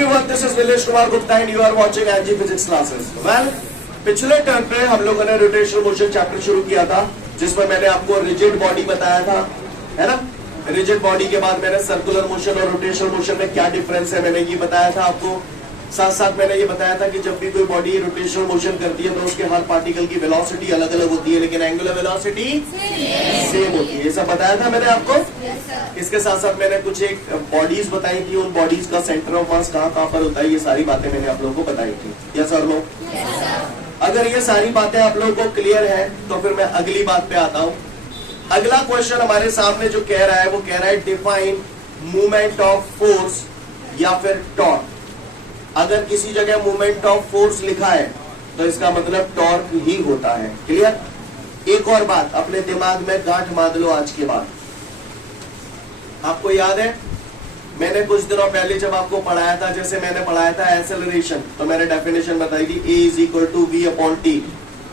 everyone, this is Nilesh Kumar Gupta and you are watching NG Physics classes. Well, पिछले term पे हम लोगों ने रोटेशनल मोशन चैप्टर शुरू किया था, जिसमें मैंने आपको रिजिड बॉडी बताया था, है ना। रिजिड बॉडी के बाद मैंने सर्कुलर मोशन और रोटेशनल मोशन में क्या डिफरेंस है मैंने ये बताया था आपको। साथ साथ मैंने ये बताया था कि जब भी कोई बॉडी रोटेशनल मोशन करती है तो उसके हर पार्टिकल की वेलोसिटी अलग अलग होती है, लेकिन एंगुलर वेलोसिटी सेम होती है। ये सब बताया था मैंने आपको। इसके साथ साथ मैंने कुछ एक बॉडीज बताई थी, उन बॉडीज का सेंटर ऑफ मास कहाँ पर होता है, ये सारी बातें मैंने आप लोगों को बताई थी। यस और नो? अगर ये सारी बातें आप लोगों को क्लियर है तो फिर मैं अगली बात पे आता हूँ। अगला क्वेश्चन हमारे सामने जो कह रहा है वो कह रहा है डिफाइन मूवमेंट ऑफ फोर्स या फिर टॉर्क। अगर किसी जगह मूवमेंट ऑफ फोर्स लिखा है तो इसका मतलब टॉर्क ही होता है। क्लियर? एक और बात अपने दिमाग में गांठ बांध लो आज के बाद। आपको याद है मैंने कुछ दिनों पहले जब आपको पढ़ाया था, जैसे मैंने पढ़ाया था एक्सेलरेशन, तो मैंने डेफिनेशन बताई थी A is equal to V upon T,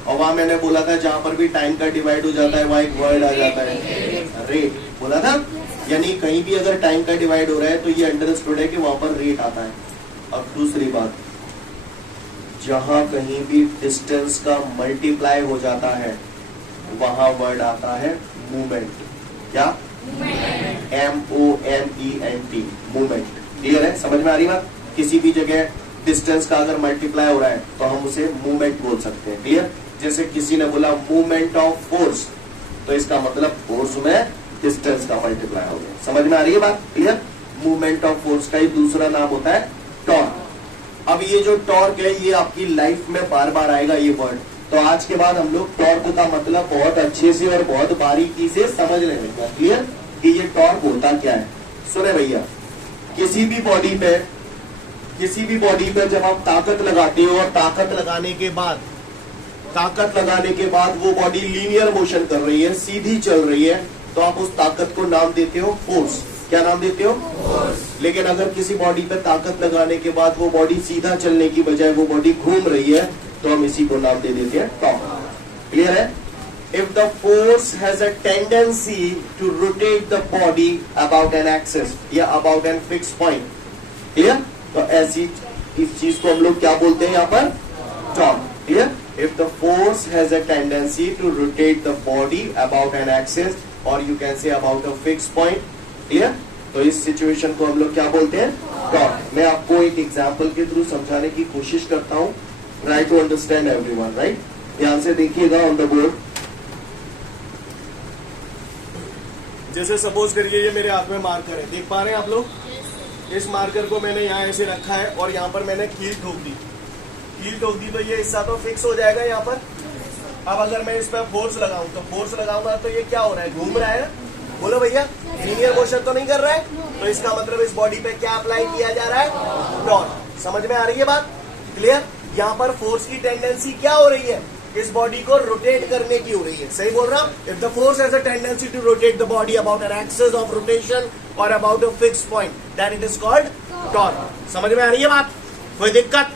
और वहां मैंने बोला था जहां पर भी टाइम का डिवाइड हो जाता है वहां एक वर्ड आ जाता है रेट, बोला था। यानी कहीं भी अगर टाइम का डिवाइड हो रहा है तो ये अंडरस्टूड है कि वहां पर रेट आता है। अब दूसरी बात, जहां कहीं भी डिस्टेंस का मल्टीप्लाई हो जाता है वहां वर्ड आता है मूवमेंट। क्या? MOMENT, movement. क्लियर है? समझ में आ रही बात? किसी भी जगह डिस्टेंस का अगर मल्टीप्लाई हो रहा है तो हम उसे मूवमेंट बोल सकते हैं। क्लियर? जैसे किसी ने बोला मूवमेंट ऑफ फोर्स, तो इसका मतलब फोर्स में डिस्टेंस का मल्टीप्लाई हो गया। समझ में आ रही है बात? क्लियर? मूवमेंट ऑफ फोर्स का ही दूसरा नाम होता है टॉर्क। अब ये जो टॉर्क है ये आपकी लाइफ में बार बार आएगा ये वर्ड, तो आज के बाद हम लोग टॉर्क का मतलब बहुत अच्छे से और बहुत बारीकी से समझ लेंगे। क्लियर? कि ये टॉर्क होता क्या है। सुने भैया, किसी भी बॉडी पे जब आप ताकत लगाते हो और ताकत लगाने के बाद वो बॉडी लीनियर मोशन कर रही है, सीधी चल रही है, तो आप उस ताकत को नाम देते हो फोर्स। क्या नाम देते हो? फोर्स। लेकिन अगर किसी बॉडी पे ताकत लगाने के बाद वो बॉडी सीधा चलने की बजाय वो बॉडी घूम रही है तो हम इसी को नाम दे देते हैं टॉर्क। क्लियर है? If the force has a tendency to rotate the body about an axis या about an fixed point, clear? तो ऐसी इस चीज को हम लोग क्या बोलते हैं यहाँ पर? Torque. Clear? If the force has a tendency to rotate the body about an axis or you can say about a fixed point, clear? तो इस सिचुएशन को हम लोग क्या बोलते हैं? टॉर्क। मैं आपको एक एग्जाम्पल के थ्रू समझाने की कोशिश करता हूँ। Try to understand everyone, right? ध्यान से देखिएगा ऑन द बोर्ड। जैसे सपोज करिए ये मेरे हाथ में मार्कर है, देख पा रहे हैं आप लोग? इस मार्कर को मैंने यहाँ ऐसे रखा है और यहाँ पर मैंने कील ठोक दी तो ये हिस्सा तो फिक्स हो जाएगा यहाँ पर। अब अगर मैं इस पर फोर्स लगाऊं तो फोर्स लगाऊंगा तो ये क्या हो रहा है? घूम रहा है। बोलो भैया, लीनियर मोशन तो नहीं कर रहा है, तो इसका मतलब इस बॉडी पे क्या अप्लाई किया जा रहा है? टॉर्क। समझ में आ रही है बात? क्लियर? यहाँ पर फोर्स की टेंडेंसी क्या हो रही है? इस बॉडी को रोटेट करने की हो रही है। सही बोल रहा हूँ? If the force has a tendency to rotate the body about an axis of rotation और about a fixed point, then it is called torque. समझ में आ रही है बात? कोई दिक्कत?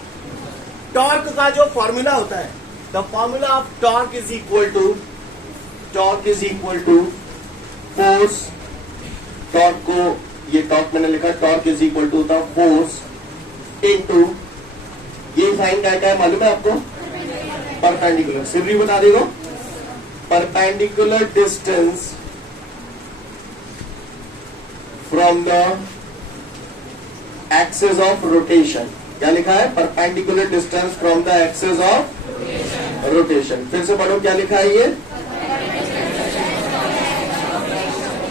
टॉर्क का जो फॉर्मूला होता है, the formula of torque is equal to force. Torque को, ये टॉर्क मैंने लिखा, torque is equal to the force into, ये साइन क्या है मालूम है आपको? परपेंडिकुलर। सिर्फ बता देगा, perpendicular distance from the axis of rotation. क्या लिखा है? Perpendicular distance from the axis of rotation. फिर से पढ़ो, क्या लिखा है ये?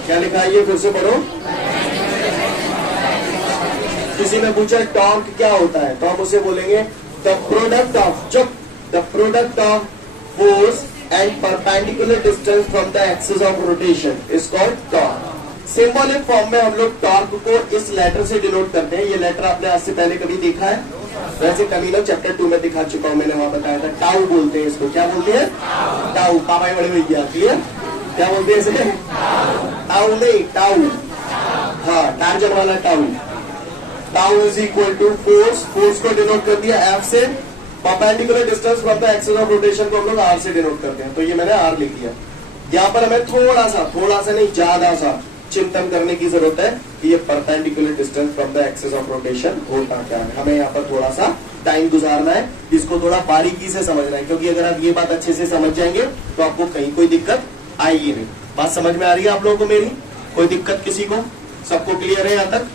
क्या लिखा है ये? फिर से पढ़ो। किसी ने पूछा टॉर्क क्या होता है, तो हम उसे बोलेंगे the product of force and perpendicular distance from the axis of rotation is called torque. Symbolic form में हम लोग टॉर्क को इस लेटर से डिनोट करते हैं। ये लेटर आपने आज से पहले कभी देखा है? वैसे कभी ना चैप्टर 2 में दिखा चुका हूं, मैंने वहां बताया था। टाउ बोलते हैं इसको। क्या बोलते हैं? टाउ। पापा बड़े भैया, क्लियर? क्या बोलते हैं इसे? टाउ नहीं, टाउ। हाँ, टार्जन वाला tau. Tau is equal to force. Force को डिनोट कर दिया एफ से। Perpendicular distance from the axis of rotation को हम लोग आर से डिनोट करते हैं, तो ये मैंने आर लिख दिया। यहाँ पर हमें थोड़ा सा नहीं, ज्यादा सा चिंतन करने की जरूरत है कि ये perpendicular distance from the axis of rotation होता क्या है। हमें यहाँ पर थोड़ा सा टाइम गुजारना है, इसको थोड़ा बारीकी से समझना है, क्योंकि अगर आप ये बात अच्छे से समझ जाएंगे तो आपको कहीं कोई दिक्कत आएगी नहीं। बात समझ में आ रही है आप लोगों को मेरी? कोई दिक्कत किसी को? सबको क्लियर है यहाँ तक?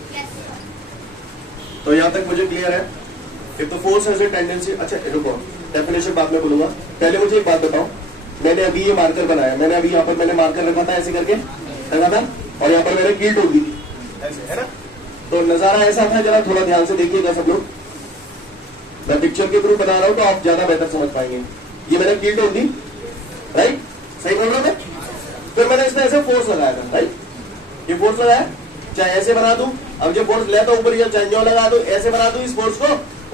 तो यहाँ तक मुझे क्लियर है। If the force has a tendency, अच्छा रुको, डेफिनेशन बाद में बोलूंगा, पहले मुझे एक बात बताओ। मैंने अभी ये मार्कर बनाया, मैंने अभी यहाँ पर मैंने मार्कर रखा था, ऐसे करके रखा था, और यहाँ पर मैंने कील ठोक दी थी, ऐसे है ना। तो नजारा ऐसा था, जरा थोड़ा ध्यान से देखिएगा सब लोग, मैं पिक्चर के थ्रू बना रहा हूँ तो आप ज्यादा बेहतर समझ पाएंगे। ये मैंने कील ठोक दी, राइट? सही बोल रहा था? फिर मैंने इसमें ऐसे फोर्स लगाया था, राइट? ये फोर्स लगाया, चाहे ऐसे बना दूं, अब जो फोर्स लेता ऊपर, या चाहे जो लगा दूं, ऐसे बना दूं इस फोर्स को,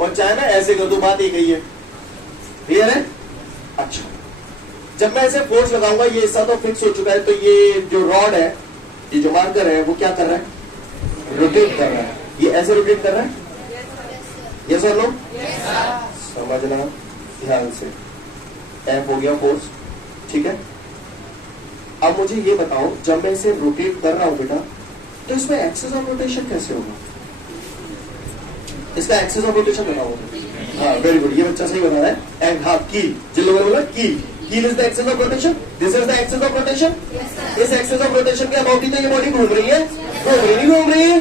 और चाहे मैं ऐसे कर दूं, बात एक ही है। क्लियर है? अच्छा, जब मैं ऐसे फोर्स लगाऊंगा, ये हिस्सा तो फिक्स हो चुका है, तो ये जो रॉड है, ये जो मार्कर है, वो क्या कर रहा है? रोटेट कर रहा है। ये ऐसे रोटेट कर रहा है, यस और नो? समझना ध्यान से। एफ हो गया फोर्स, ठीक है। अब मुझे ये बताओ, जब मैं इसे रोटेट कर रहा हूं बेटा, तो इसमें एक्सिस ऑफ रोटेशन कैसे होगा? इसका एक्सिस ऑफ रोटेशन बताओ। हाँ, वेरी गुड, ये बच्चा सही बता रहा है। एंड हाँ, कील, जिन लोगों ने बोला कील, कील is the axis of rotation, this is the axis of rotation. इस एक्सिस ऑफ रोटेशन के अबाउट ही तो ये बॉडी घूम रही है, घूम रही, घूम रही है।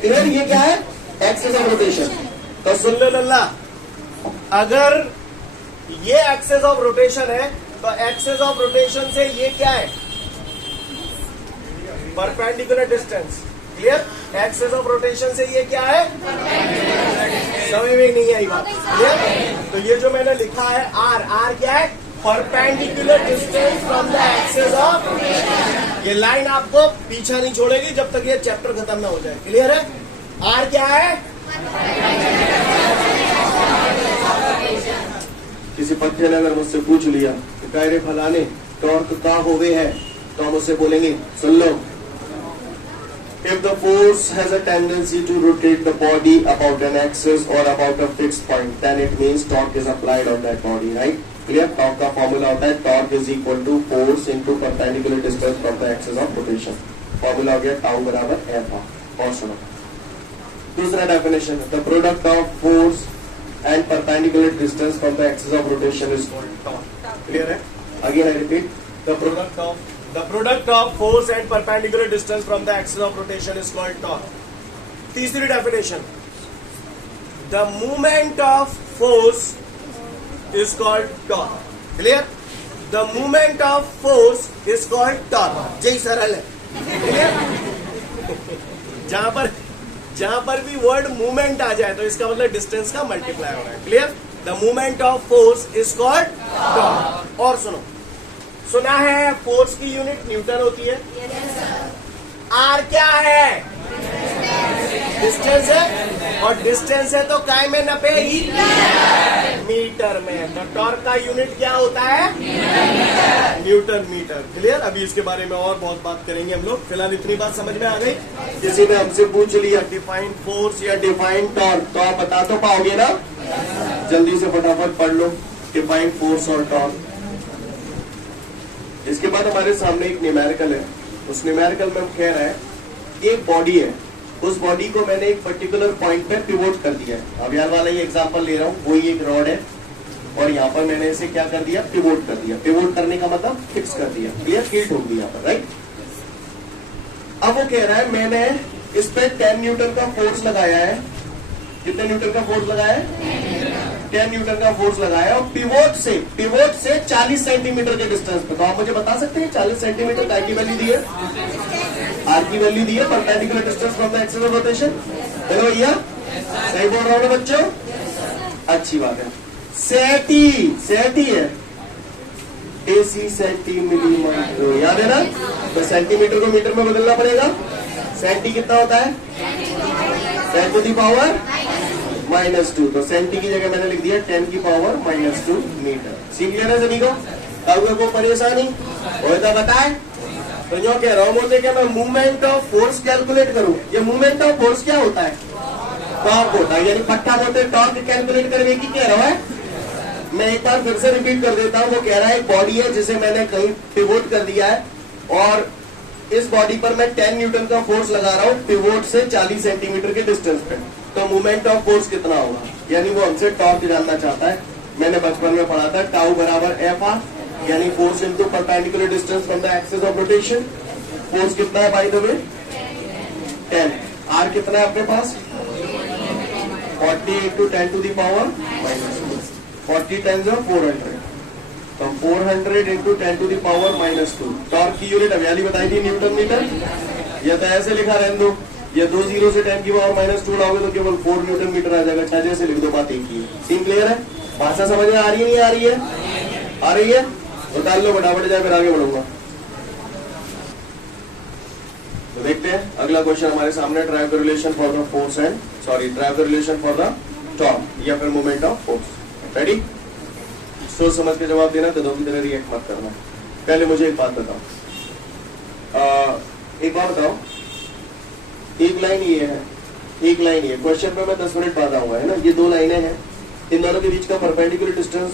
क्लियर? ये क्या है? Axis of rotation. तो सुन लो लल्ला, अगर ये एक्सिस ऑफ रोटेशन है, तो एक्सिस ऑफ रोटेशन से ये क्या है? Perpendicular distance. Clear? Axis of rotation से ये क्या है? समझ में नहीं आई बात? क्लियर? तो ये जो मैंने लिखा है आर, आर क्या है? Perpendicular distance from the axis of rotation. ये लाइन आपको पीछा नहीं छोड़ेगी जब तक ये चैप्टर खत्म ना हो जाए। क्लियर है? आर क्या है? किसी पट्टे ने अगर मुझसे पूछ लिया कि कायरे फलाने टॉर्क का होवे है, तो हम उससे बोलेंगे, सुन लो, if the force has a tendency to rotate the body about an axis or about a fixed point, then it means torque is applied on that body, right? Clear? Torque का formula होता है torque is equal to force into perpendicular distance from the axis of rotation. Formula हो गया tau बराबर F. और सुनो दूसरा definition, the product of force and perpendicular distance from the axis of rotation is called torque. Clear है? Again I repeat, the product of force and perpendicular distance from the axis of rotation is called torque. तीसरी definition, the movement of force is called torque. Clear? The movement of force is called torque. जय सरल है। Clear? जहां पर भी word movement आ जाए तो इसका मतलब डिस्टेंस का मल्टीप्लाई हो रहा है। Clear? The movement of force is called torque. और सुनो, सुना है फोर्स की यूनिट न्यूटन होती है। आर क्या है? डिस्टेंस है, और डिस्टेंस है तो काय में नपे ही मीटर में। तो टॉर्क का यूनिट क्या होता है? Newton metre. क्लियर? अभी इसके बारे में और बहुत बात करेंगे हम लोग, फिलहाल इतनी बात समझ में आ गई। किसी ने हमसे पूछ लिया डिफाइन फोर्स या डिफाइन टॉर्क, तो आप बता तो पाओगे ना? जल्दी से फटाफट पढ़ लो डिफाइन फोर्स और टॉर्क। इसके बाद हमारे सामने एक न्यूमेरिकल है। उस न्यूमेरिकल में कह रहा है एक बॉडी है, उस बॉडी को मैंने एक पर्टिकुलर पॉइंट पे पिवोट कर दिया है। अब यार वाला ये एग्जांपल ले रहा हूँ, वही एक रॉड है और यहाँ पर मैंने इसे क्या कर दिया? पिवोट कर दिया। पिवोट करने का मतलब फिक्स कर दिया। क्लियर? फील्ड ठोक दिया यहाँ पर, राइट? अब वो कह रहा है मैंने इस पे 10 न्यूटन का फोर्स लगाया है। कितने न्यूटन का फोर्स लगाया है? 10 न्यूटन का फोर्स लगाया, और पिवोट से 40 सेंटीमीटर के डिस्टेंस पे। तो आप मुझे बता सकते हैं 40 सेंटीमीटर काय की वैल्यू दी है? आर की वैल्यू दी है, perpendicular distance from the axis of rotation. देखो भैया, सही बोल रहा हूँ ना बच्चों? अच्छी बात है। सेटी है, AC सेंटीमीटर, याद है ना? तो सेंटीमीटर को मीटर में बदलना पड़ेगा। सेंटी कितना होता है? 10 to the power -2। तो सेंटी की जगह मैंने लिख दिया 10 की पावर -2 मीटर। सी क्लियर है सभी को? अब को परेशानी हो तो बताए। तो जो कह रहा हूँ मुझे क्या मैं मूवमेंट ऑफ फोर्स कैलकुलेट करूं। ये मूवमेंट ऑफ फोर्स क्या होता है? टॉर्क होता है, यानी पट्टा बोलते टॉर्क कैलकुलेट करने की कह रहा है। मैं एक बार फिर से रिपीट कर देता हूँ। वो कह रहा है एक बॉडी है जिसे मैंने कहीं पिवोट कर दिया है, और इस बॉडी पर मैं 10 न्यूटन का फोर्स लगा रहा हूँ पिवोट से 40 सेंटीमीटर के डिस्टेंस पे, तो मोमेंट ऑफ फोर्स कितना होगा? यानी वो हमसे टॉर्क जानना चाहता है। मैंने बचपन में पढ़ा था टाउ बराबर एफ आर, यानी force into perpendicular distance from the axis of rotation. Force कितना है बाय द वे? 10। आर कितना है आपके पास? 40 into 10 to the power -2, 40 10 है 400, तो 400 into 10 to the power -2। Torque की यूनिट अभी बताई थी न्यूटन मीटर। या तो ऐसे लिखा रहने दो, या 2 0 से 10 की पावर -2 लाओगे तो केवल 4 न्यूटन मीटर आ जाएगा। चाहे जैसे लिख दो, बात एक ही है। सीन क्लियर है? भाषा समझ में आ रही है नहीं आ रही है? आ रही है? निकाल लो फटाफट, जाए फिर आगे बढ़ूंगा। तो देखते हैं अगला क्वेश्चन हमारे सामने, drive the relation for the force and drive the relation for the torque या फिर मोमेंट ऑफ फोर्स। रेडी? सोच समझ के जवाब देना, तो दो की तरह रिएक्ट मत करना। पहले मुझे एक बात बताओ, एक बात बताओ, एक लाइन ये है, एक लाइन ये। क्वेश्चन पे मैं 10 मिनट बाद आऊंगा, है ना? ये 2 लाइनें हैं, इन दोनों के बीच का परपेंडिकुलर डिस्टेंस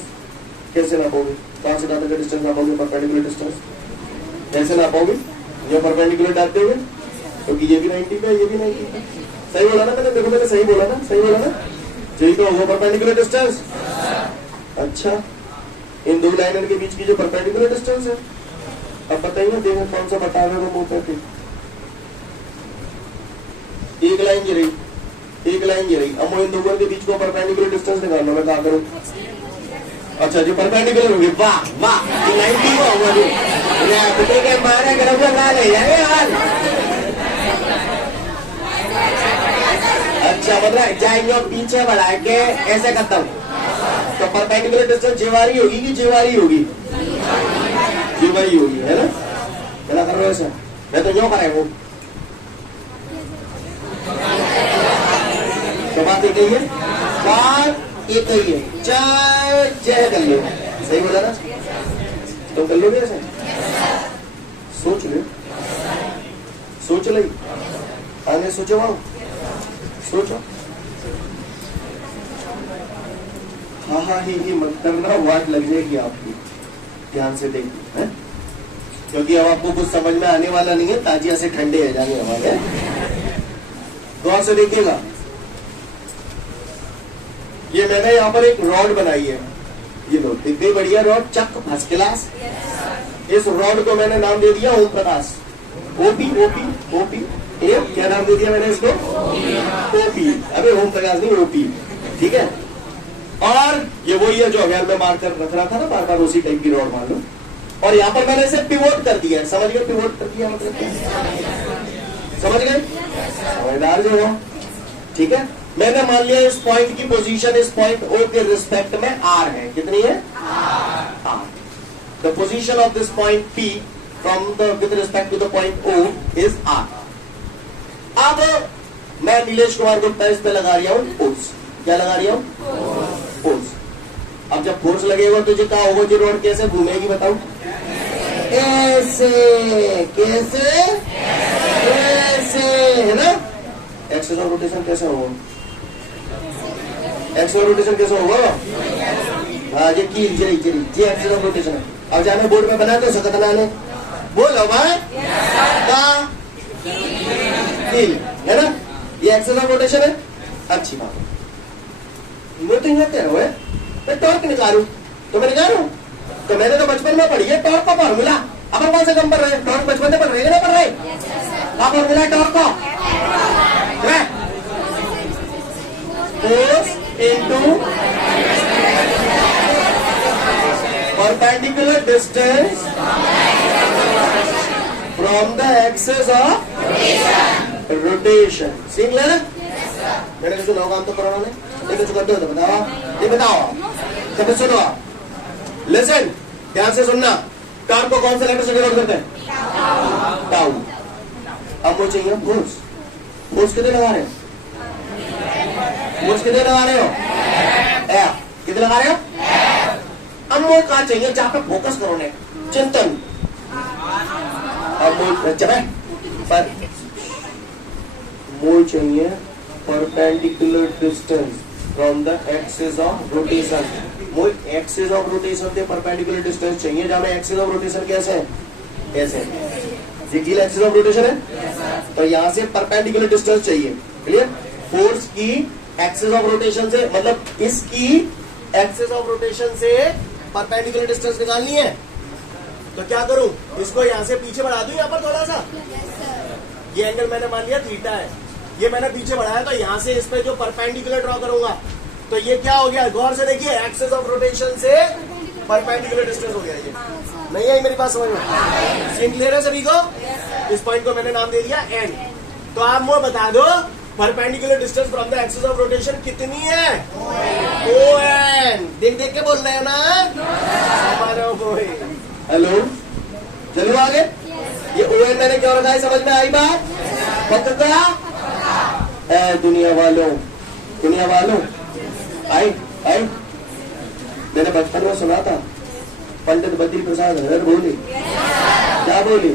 कैसे नापोगे? कहां से कहां तक का डिस्टेंस नापोगे? परपेंडिकुलर डिस्टेंस कैसे नापोगे? ये परपेंडिकुलर डालते हुए, क्योंकि ये भी 90 का, ये भी 90 का। सही बोला ना मैंने? देखो मैंने सही बोला ना? सही बोला ना? यही तो होगा परपेंडिकुलर डिस्टेंस। अच्छा, इन 2 लाइनों के बीच की जो परपेंडिकुलर डिस्टेंस है, अब बताइए देखो कौन सा बता रहे हो? एक लाइन ये रही, एक लाइन ये रही। अब इन 2 के बीच को परपेंडिकुलर डिस्टेंस निकालना, मैं क्या करूं? अच्छा, जो परपेंडिकुलर होगी, वाह वाह, 90 को होगा जो के मारे गरम लगा ले जाएंगे यार। अच्छा, मतलब जाएंगे पीछे बढ़ा के ऐसे खत्म, तो परपेंडिकुलर डिस्टेंस जेवारी होगी कि जेवारी होगी? जेवारी होगी, है ना? क्या कर रहे हो ऐसा? मैं तो यूं कराए हूँ, तो बात एक ही है, बात एक ही है। जय कर लो, सही बोला ना? तुम कर लोगे ऐसा? सोच लो, सोच लो, आगे सोचो, वहां सोचो। हाँ ही मत करना, वाट लग जाएगी आपकी। ध्यान से देखिए, है? क्योंकि अब आपको कुछ समझ में आने वाला नहीं है, ताजिया से ठंडे हो जाएंगे हमारे। गौर से देखिएगा, ये मैंने यहाँ पर एक रॉड बनाई है, ये लो, दिख गई बढ़िया रॉड, चक फर्स्ट क्लास। इस रॉड को मैंने नाम दे दिया Om Prakash. OP OP OP, क्या नाम दे दिया मैंने इसको? ओपी। अबे ओम प्रकाश नहीं, ओपी, ठीक है? और ये वही है जो अगर मैं मार कर रख रहा था ना, बार बार उसी टाइप की रॉड मान लो। और यहाँ पर मैंने इसे पिवोट कर दिया है, समझ गए? पिवोट कर दिया मतलब समझ गए? समझदार जो हो, ठीक है? मैंने मान लिया इस पॉइंट की पोजीशन इस पॉइंट ओ के रिस्पेक्ट में आर है। कितनी है? R. The position of this point P from the with respect to the point O is R. अब मैं नीलेश कुमार गुप्ता इस पे लगा रहा हूं फोर्स। क्या लगा रहा हूं? फोर्स। अब जब फोर्स लगेगा तो जो क्या होगा, जो रोड कैसे घूमेगी बताओ? ऐसे। कैसे? ऐसे, है ना? एक्सिस ऑफ रोटेशन कैसे होगा? एक्सिस ऑफ रोटेशन कैसे होगा? हाँ, ये की ये एक्सिस ऑफ रोटेशन है। अब जाने बोर्ड में बना दो, सकत बनाने बोलो भाई, है ना? ये एक्सिस ऑफ रोटेशन है। अच्छी बात है, वो तो यहाँ कह रहा है मैं टॉर्क निकालू, तो मैं निकालू, तो मैंने तो बचपन में पढ़ी है टॉर्क का फॉर्मूला। अब कौन से कम पढ़ रहे हैं? टॉर्क बचपन में पढ़ रहे हैं ना? पढ़ रहे क्या फॉर्मूला है टॉर्क का? Force into perpendicular distance from the axis of rotation. सीख लेना। मैंने किसी लोग काम तो कराना नहीं, लेकिन करते हो तो बताओ, ये बताओ, तब सुनो, लिसन, ध्यान से सुनना। टॉर्क को कौन से लेटर से डिनोट करते हैं? टाउ। अब वो चाहिए फोर्स। फोर्स कितने लगा रहे हो? फोर्स कितने लगा रहे हो? एफ। कितने लगा रहे हो? अब वो कहा चाहिए जहां पे फोकस करो ने, चिंतन। अब वो पर मोल चाहिए perpendicular distance from the axis of rotation. Mole axis of rotation से परपेंडिकुलर डिस्टेंस चाहिए, जहां में एक्सिस ऑफ रोटेशन कैसे है? ऐसे। ये गिल एक्सिस ऑफ रोटेशन है। तो यहां से परपेंडिकुलर डिस्टेंस चाहिए, क्लियर। फोर्स की एक्सिस ऑफ रोटेशन से, मतलब इसकी एक्सिस ऑफ रोटेशन से परपेंडिकुलर डिस्टेंस निकालनी है। तो क्या करूं, इसको यहां से पीछे बढ़ा दूं यहां पर थोड़ा सा। ये एंगल मैंने मान लिया थीटा है, ये मैंने पीछे बढ़ाया, तो यहां से इस पे जो परपेंडिकुलर ड्रॉ करूंगा तो ये क्या हो गया, गौर से देखिए, एक्सिस ऑफ रोटेशन से परपेंडिकुलर डिस्टेंस हो गया। ये नहीं आई मेरी बात समझ में? सीन क्लियर है सभी को? इस पॉइंट को मैंने नाम दे दिया एन। तो आप मुझे बता दो perpendicular distance from the axis of rotation कितनी है? ON। देख देख के बोल रहे हो ना? हेलो, चलो आगे। ये ON मैंने क्यों रखा है, समझ में आई बात? पक्का? दुनिया वालों आई मैंने बचपन में सुना था, पंडित बद्री प्रसाद हर बोले, क्या बोले?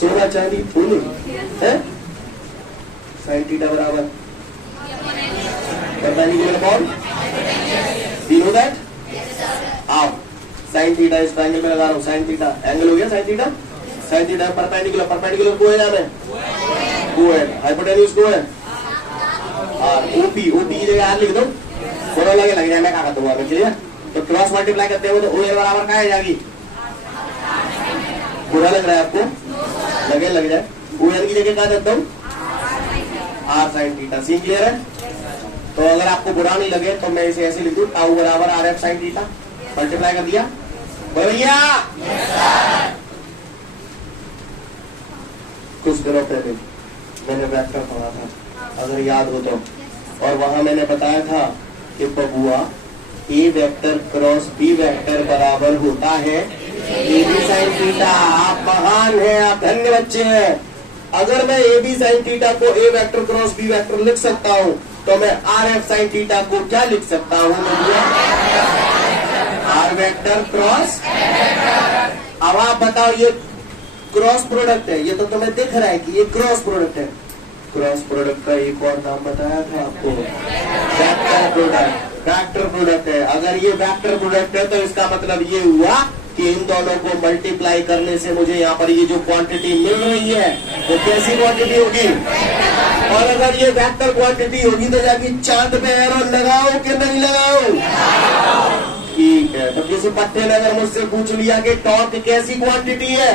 सोना चांदी बोले है। साइन थीटा बराबर perpendicular upon, we know that. आओ, साइन थीटा इस ट्रायंगल में लगा रहा हूं, साइन थीटा एंगल हो गया, साइन थीटा परपेंडिकुलर को है जाने को है, हाइपोटेन्यूज को है और ओपी की जगह आर लिख दो, दोनों लग जाए, मैं क्या दूंगा, क्लियर। तो क्रॉस मल्टीप्लाई करते हो तो OL बराबर क्या आ जाएगी? बुरा लग रहा है आपको? लग जाए। OL की जगह क्या देता हूँ? R sine theta. Scene clear है? तो अगर आपको बुरा नहीं लगे तो मैं इसे ऐसे लिख दूं, टाउ बराबर RF साइन थीटा, मल्टीप्लाई कर दिया भैया। कुछ दिनों पहले मैंने वेक्टर पढ़ा था, अगर याद हो तो, और वहां मैंने बताया था कि बबुआ A vector cross B vector बराबर होता है AB साइन थीटा। आप महान हैं, आप धन्य बच्चे हैं। अगर मैं AB साइन थीटा को A vector cross B vector लिख सकता हूं तो मैं RF साइन थीटा को क्या लिख सकता हूं? R vector cross. अब आप बताओ, ये क्रॉस प्रोडक्ट है, ये तो तुम्हें दिख रहा है कि ये क्रॉस प्रोडक्ट है। क्रॉस प्रोडक्ट का एक और नाम बताया था आपको, वेक्टर प्रोडक्ट है। अगर ये वेक्टर प्रोडक्ट है तो इसका मतलब ये हुआ कि इन दोनों को मल्टीप्लाई करने से मुझे यहाँ पर ये जो क्वांटिटी मिल रही है वो कैसी क्वांटिटी होगी? और अगर ये वेक्टर क्वांटिटी होगी तो जाके चांद पे एरो लगाओ कि नहीं लगाओ? ठीक है। तो किसी पट्टे ने अगर मुझसे पूछ लिया कि टॉर्क कैसी क्वांटिटी है?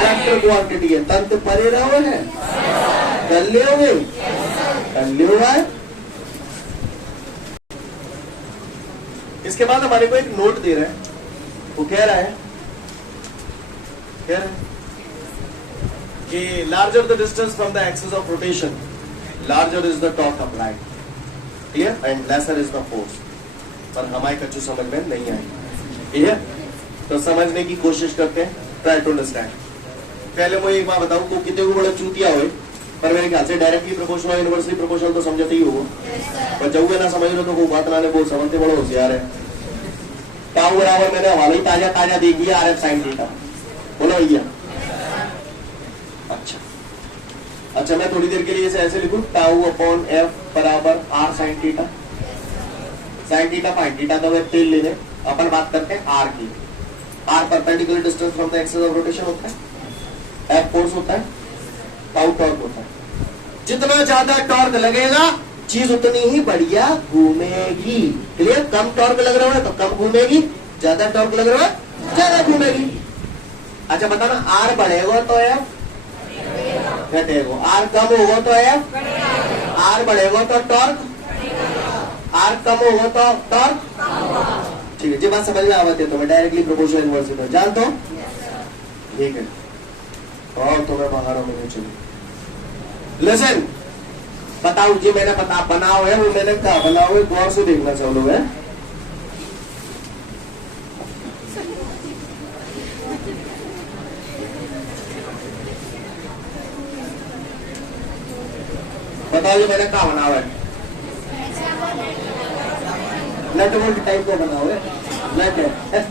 वेक्टर क्वांटिटी है। तंत्र परे रहो है, कर लियोगे? कर लियोगा। इसके बाद हमारे को एक नोट दे रहा है, वो कह रहा है कि larger the distance from the axis of rotation, larger is the torque applied, clear, and lesser is the force. पर हमारे कच्चू समझ में नहीं आई, ठीक है? तो समझने की कोशिश करते हैं, ट्राई टू अंडरस्टैंड। पहले मैं एक बात बताऊं, को कितने को बड़ा चूतिया हुए, पर मेरे ख्याल से डायरेक्टली प्रोपोर्शनल और इनवर्सली प्रोपोर्शनल तो समझते ही होगा, पर जब ना समझ लो तो वो बात लाने बहुत समझते बड़े होशियार है। टाउ बराबर मैंने हवाला ही ताजा देख लिया, RF साइन थीटा, बोलो भैया। अच्छा, मैं थोड़ी देर के लिए इसे ऐसे लिखूं, टाउ अपॉन F बराबर R sine theta. Sine theta fine theta तो वे तेल लेने, अपन बात करते हैं R की। R perpendicular distance from the axis of rotation होता है, F फोर्स होता है, टाउ टॉर्क होता है। जितना ज्यादा टॉर्क लगेगा चीज उतनी ही बढ़िया घूमेगी, क्लियर। कम टॉर्क लग रहा है तो कम घूमेगी, ज्यादा टॉर्क लग रहा है ज्यादा घूमेगी। अच्छा बताना, R बढ़ेगा तो F घटेगा, R कम होगा तो F, R बढ़ेगा तो टॉर्क, R कम होगा तो टॉर्क। ठीक है, जी बात समझ में आती है तो मैं डायरेक्टली प्रोपोर्शनल इनवर्स में जानता हूं, ठीक है। और तो मैं बाहर हूं, चलिए लिसन, बताओ जी, मैंने बनाओ है, वो मैंने कहा बनाओ है, गौर से देखना चाहो लोग है। बताओ जी, मैंने कहा बनाओ है, नट बोल्ट टाइप का बनाओ है, नट है।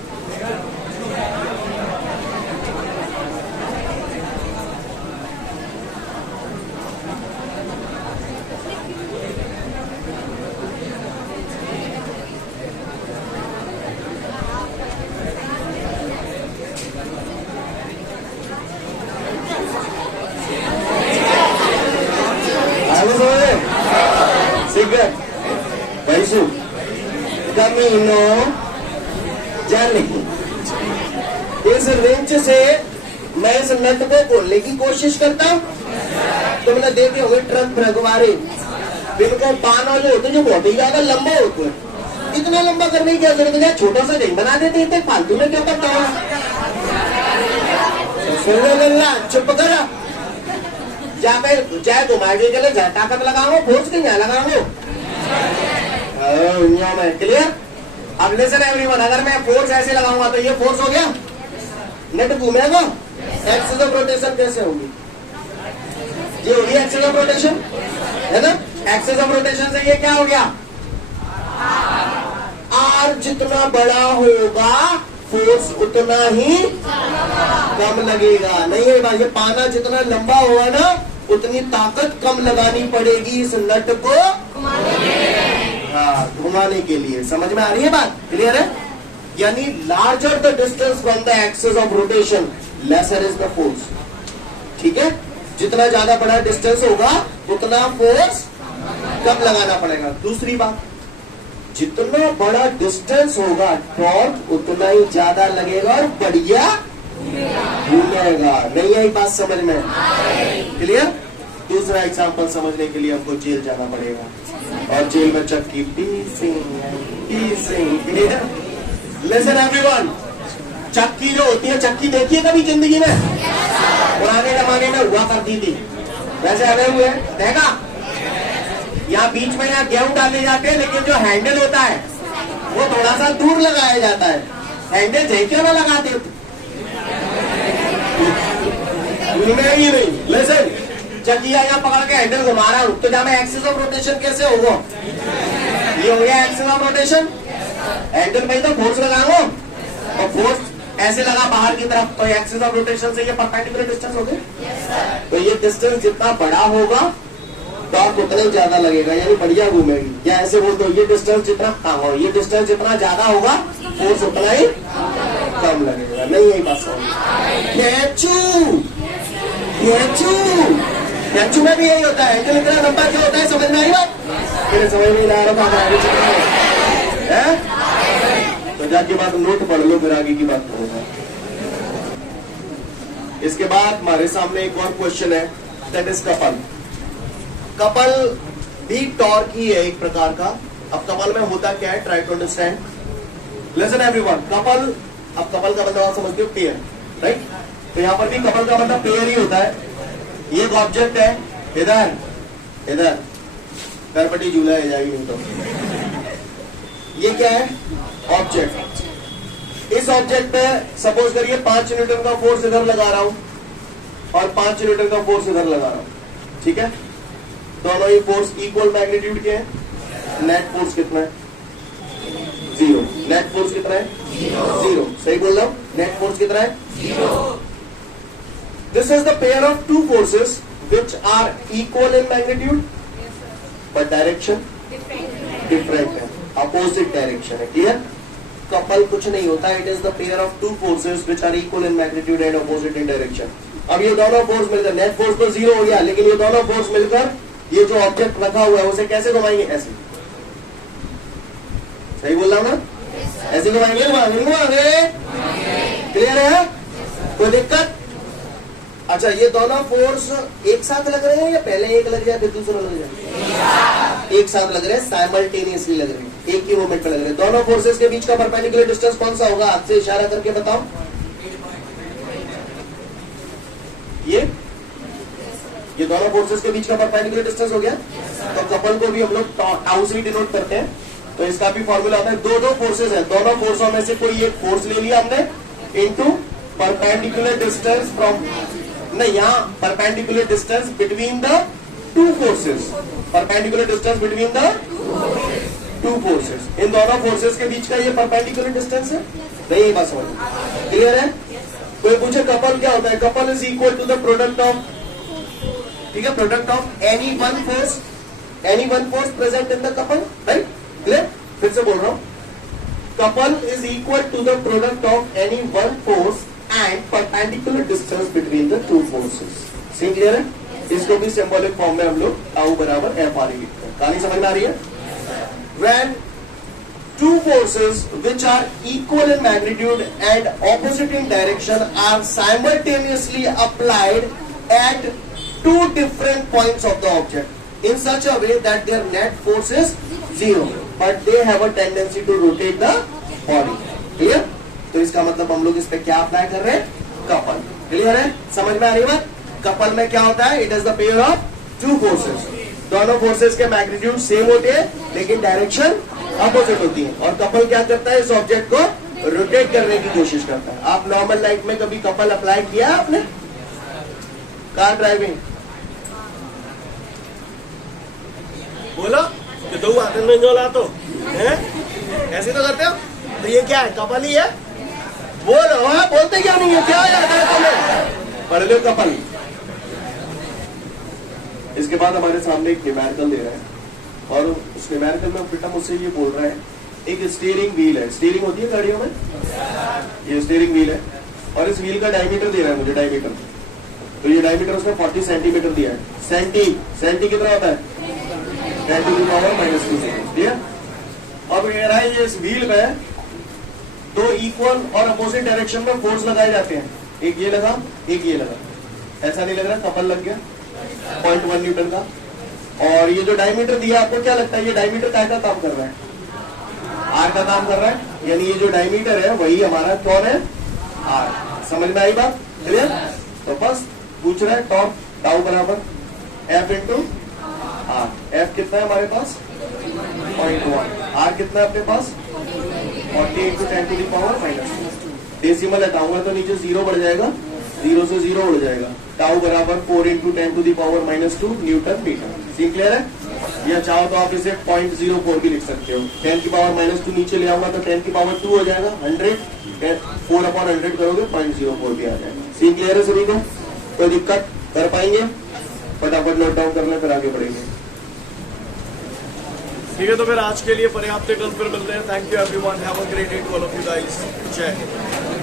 वैसु कमीनों जाने की। इस रेंच से मैं इस नट को खोलने की कोशिश करता हूं। तुमने देखे होंगे ट्रक भगवारे बिल्कुल पान वाले होते जो बहुत ही ज्यादा लंबा होते हैं। इतना लंबा करने की क्या जरूरत है, छोटा सा नहीं बना देते थे, फालतू में क्यों करता हूँ। चुप कर जाए घुमाने के लिए ताकत लगाओ, फोर्स नहीं यहाँ लगाओ। क्लियर। अब लिसन एवरीवन, अगर मैं फोर्स ऐसे लगाऊंगा तो ये फोर्स हो गया, नेट घूमेगा। एक्सिस ऑफ रोटेशन कैसे होगी, ये होगी एक्सिस ऑफ रोटेशन, है ना। एक्सिस ऑफ रोटेशन से ये क्या हो गया, आर जितना बड़ा होगा फोर्स उतना ही कम लगेगा। नहीं है भाई, ये पाना जितना लंबा होगा ना उतनी ताकत कम लगानी पड़ेगी इस नट को घुमाने के लिए। समझ में आ रही है बात, क्लियर है। यानी larger the distance from the axis of rotation lesser is the force. ठीक है, जितना ज्यादा बड़ा डिस्टेंस होगा उतना फोर्स कम लगाना पड़ेगा। दूसरी बात, जितना बड़ा डिस्टेंस होगा टॉर्क उतना ही ज्यादा लगेगा और बढ़िया घूमेगा। नहीं आई बात समझ में, क्लियर। दूसरा एग्जांपल समझने के लिए हमको जेल जाना पड़ेगा और जेल में चक्की क्लियर। लिसन एवरीवन, चक्की जो होती है, चक्की देखिए कभी जिंदगी में, पुराने जमाने में हुआ करती थी, वैसे आए हुए देखा। यहाँ बीच में यहाँ गेहूं डाले जाते हैं, लेकिन जो हैंडल होता है वो थोड़ा सा दूर लगाया जाता है। हैंडल झेके में लगाते थे, नहीं। लिसन, चक्किया यहाँ पकड़ के हैंडल घुमा रहा हूँ तो जहाँ मैं एक्सिस ऑफ रोटेशन कैसे होगा, ये हो गया एक्सिस ऑफ रोटेशन। हैंडल में तो फोर्स लगाऊंगा और फोर्स ऐसे लगा बाहर की तरफ, तो एक्सिस ऑफ रोटेशन से ये परपेंडिकुलर डिस्टेंस हो गया। तो ये डिस्टेंस जितना बड़ा होगा टॉर्क उतना ही ज्यादा लगेगा, यानी बढ़िया घूमेगी। या ऐसे बोल दो, ये डिस्टेंस जितना ये डिस्टेंस जितना ज्यादा होगा फोर्स उतना ही कम लगेगा। नहीं यही बात समझ। कैचू में भी यही होता है, हैंडल इतना लंबा क्यों होता है, समझ में आई बात। मेरे समझ में नहीं आ रहा था, तो जाके बात नोट पढ़ लो, फिर आगे की बात करूंगा। इसके बाद हमारे सामने एक और क्वेश्चन है, दैट इज कपल। कपल भी टॉर्क ही है एक प्रकार का। अब कपल में होता क्या है, try to understand. Listen everyone, couple, अब कपल का मतलब आप समझते हो पेयर, राइट। तो यहाँ पर भी कपल का मतलब पेयर ही होता है। ये एक ऑब्जेक्ट है, इधर करपटी झूला है जाएगी नहीं तो। ये क्या है, ऑब्जेक्ट। इस ऑब्जेक्ट पे सपोज करिए 5 न्यूटन का फोर्स इधर लगा रहा हूं और 5 न्यूटन का फोर्स इधर लगा रहा हूं। ठीक है, दोनों ही फोर्स इक्वल मैग्नीट्यूड के हैं। नेट फोर्स कितना है, 0। नेट फोर्स कितना है, 0। सही बोल रहा हूं, नेट फोर्स कितना है, 0। This is the pair of two forces which are equal in magnitude but direction different है, अपोजिट डायरेक्शन है। क्लियर। कपल कुछ नहीं होता, it is the pair of two forces which are equal in magnitude and opposite in direction. अब ये दोनों force मिलकर, net force तो 0 हो गया, लेकिन ये दोनों फोर्स मिलकर ये जो ऑब्जेक्ट रखा हुआ है उसे कैसे घुमाएंगे, ऐसे। सही बोल रहा हूं ना, ऐसे घुमाएंगे, क्लियर है, कोई दिक्कत। अच्छा, ये दोनों फोर्स एक साथ लग रहे हैं या पहले एक लग जाए फिर दूसरा लग जाए, एक साथ लग रहे हैं, साइमल्टेनियसली लग रहे हैं, एक ही मोमेंट पे लग रहे हैं। दोनों फोर्सेस के बीच का परपेंडिकुलर डिस्टेंस कौन सा होगा, हाथ से इशारा करके बताओ। ये दोनों फोर्सेस के बीच का परपेंडिकुलर डिस्टेंस हो गया। तो कपल को भी हम लोग टाउ से डिनोट करते हैं, तो इसका भी फॉर्मूला होता है, दो फोर्सेस है, दोनों फोर्सों में से कोई एक फोर्स ले लिया हमने इनटू परपेंडिकुलर डिस्टेंस फ्रॉम, नहीं, यहाँ perpendicular distance between the two forces, perpendicular distance between the two forces. इन दोनों फोर्सेस के बीच का ये परपेंडिकुलर डिस्टेंस है। नहीं, बस क्लियर है। कोई पूछे कपल क्या होता है, couple is equal to the product of, ठीक है, product of any one force present in the couple, right. Clear. फिर से बोल रहा हूं, couple is equal to the product of any one force and perpendicular distance between the two forces. See clear है। इसको भी सिंबॉलिक फॉर्म में हम लोग टाउ बराबर एफ आर लिखते हैं। कहानी समझ में आ रही है। when two forces which are equal in magnitude and opposite in direction are simultaneously applied at two different points of the object in such a way that their net force is zero, but they have a tendency to rotate the body. Clear? तो इसका मतलब हम लोग इस पे क्या apply कर रहे हैं? कपल. क्लियर है? समझ में आ रही बात? कपल में क्या होता है? It is the pair of two forces. दोनों फोर्सेस के मैग्नीट्यूड सेम होते हैं लेकिन डायरेक्शन अपोजिट होती है. और कपल क्या करता है? इस ऑब्जेक्ट को रोटेट करने की कोशिश करता है. आप नॉर्मल लाइफ में कभी कपल अप्लाई किया है आपने? कार ड्राइविंग बोलो कि दो हाथ में जो ला तो है? ऐसे तो करते हो. तो ये क्या है? कपल ही है. बोलो. हाँ, बोलते क्या नहीं है? क्या याद है तुम्हें? पढ़ लो कपल. इसके बाद हमारे सामने एक न्यूमेरिकल दे रहा है और उस न्यूमेरिकल में बेटा मुझसे ये बोल रहा है एक स्टीयरिंग व्हील है. स्टीयरिंग होती है गाड़ियों में. ये स्टीयरिंग व्हील है और इस व्हील का डायमीटर दे रहा है मुझे. डायमीटर तो ये डायमीटर उसने 40 सेंटीमीटर दिया है. सेंटी कितना होता है? 10 to the power -2 सेंटीमीटर. अब ये रहा है ये इस व्हील में दो इक्वल और अपोजिट डायरेक्शन में फोर्स लगाए जाते हैं. एक ये लगा, एक ये लगा. ऐसा नहीं लग रहा कपल लग गया 0.1 न्यूटन का. और ये जो डायमीटर दिया आपको क्या लगता है? ये डायमीटर क्या का काम कर रहा है? आर का काम कर रहा है. यानी ये जो डायमीटर है वही हमारा कौन है? आर. समझ में आई बात? क्लियर? तो बस पूछ रहा है टॉप टाउ बराबर एफ इंटू आर. एफ कितना है हमारे पास? 0.1. आर कितना है अपने पास? 40 into 10 to the power -2. Decimal हटाऊंगा तो नीचे 0 बढ़ जाएगा. 0 से 0 उड़ जाएगा. टाउ बराबर 4 into 10 to the power -2 newton metre. See clear है? या चाहो तो आप इसे 0.04 भी लिख सकते हो. 10 की पावर -2 नीचे ले आऊंगा तो 10 की पावर 2 हो जाएगा. 100 4/100 करोगे 0.04 भी आ जाएगा. सी क्लियर है सभी को? कोई दिक्कत? कर पाएंगे? फटाफट नोट डाउन कर लें फिर आगे बढ़ेंगे. ठीक है, तो फिर आज के लिए पर्याप्त है. कल फिर मिलते हैं. Thank you everyone. Have a great day to all of you guys. जय हिंद.